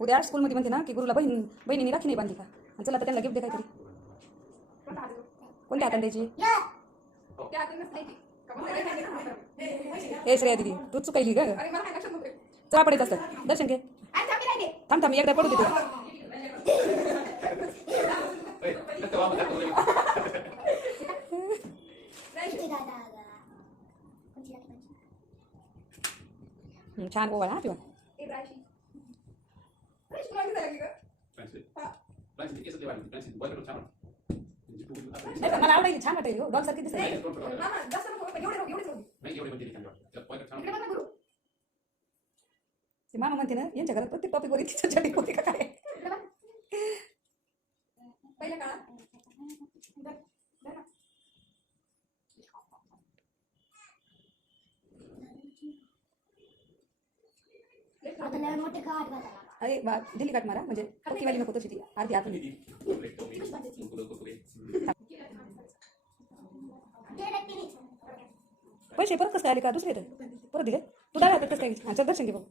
उद्या स्कूलमध्ये म्हणते ना की गुरुला बहिणीने राखी नाही बांधली का, आणि चला तर त्यांना गिफ्ट दे काहीतरी. कोणत्या हाताने द्यायची? हे श्रेया दिदी तू चुकायली ग, चला पडायचं असतात. दर्शन घे. थांब थांब एकदा पडू दे तुला. छान ओवाळ हा पिवा. मला आवडायची, छान वाटायली हो, डॉग सारखी दिसत. मामा म्हणते ना यांच्या घरात प्रत्येक टॉपिक वर इतकी चर्चा होती का काय. अरे दिल्ली काट मारा म्हणजे पक्की वाली नको तशी ती अर्धी आतून. पैसे परत कसं काय आले का दुसरे तर परत दिले तू डाव्या हातात कसं काय. दर्शन घे बघ.